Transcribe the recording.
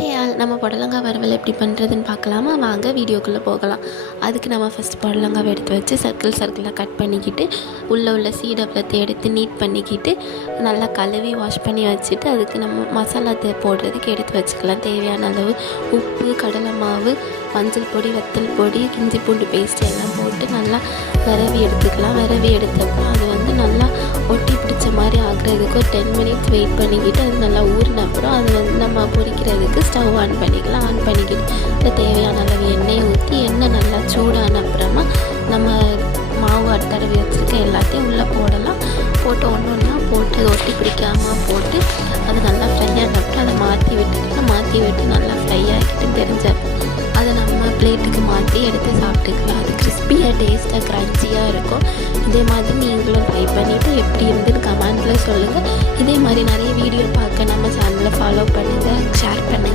Hey all, நம்ம புடலங்காய் வறுவல் எப்படி பண்ணுறதுன்னு பார்க்கலாமா? வாங்க வீடியோக்குள்ளே போகலாம். அதுக்கு நம்ம ஃபஸ்ட் புடலங்காவை எடுத்து வச்சு சர்க்கிளாக கட் பண்ணிக்கிட்டு உள்ளே உள்ள சீடை எடுத்து நீட் பண்ணிக்கிட்டு நல்லா கழுவி வாஷ் பண்ணி வச்சுட்டு அதுக்கு நம்ம மசாலா போடுறதுக்கு எடுத்து வச்சுக்கலாம். தேவையான அளவு உப்பு, கடலை மாவு, மஞ்சள் பொடி, வத்தல் பொடி, இஞ்சி பூண்டு பேஸ்ட் எல்லாம் போட்டு நல்லா விரவி எடுத்துக்கலாம். விரவி எடுத்தப்போ அது நல்லா ஒட்டி பிடிச்ச மாதிரி ஆகுறதுக்கு ஒரு 10 மினிட்ஸ் வெயிட் பண்ணிக்கிட்டு அது நல்லா ஊறின அப்புறம் அது நம்ம பொரிக்கிறதுக்கு ஸ்டவ் ஆன் பண்ணிக்கலாம். ஆன் பண்ணிக்கிட்டு தேவையான அளவு எண்ணெயை ஊற்றி எண்ணெய் நல்லா சூடான அப்புறமா நம்ம மாவு தடவி வச்சுருக்க எல்லாத்தையும் உள்ளே போடலாம். போட்டு ஒன்று ஒன்றா போட்டு அது ஒட்டி பிடிக்காமல் போட்டு அது நல்லா ஃப்ரை ஆனப்பறம் அதை மாற்றி விட்டு நல்லா ஃப்ரை ஆகிட்டு தெரிஞ்சப்போ அதை நம்ம பிளேட்டுக்கு மாற்றி எடுத்து சாப்பிட்டுக்கலாம். அது கிறிஸ்பியாக டேஸ்ட்டாக க்ரன்ச்சியாக இருக்கும். இதே மாதிரி நீங்களும் ட்ரை பண்ணிவிட்டு எப்படி இருந்துன்னு கமெண்ட்டில் சொல்லுங்கள். இதே மாதிரி நிறைய வீடியோ பார்க்க நம்ம சேனலை ஃபாலோ பண்ணுங்கள், ஷேர் பண்ணுங்கள்.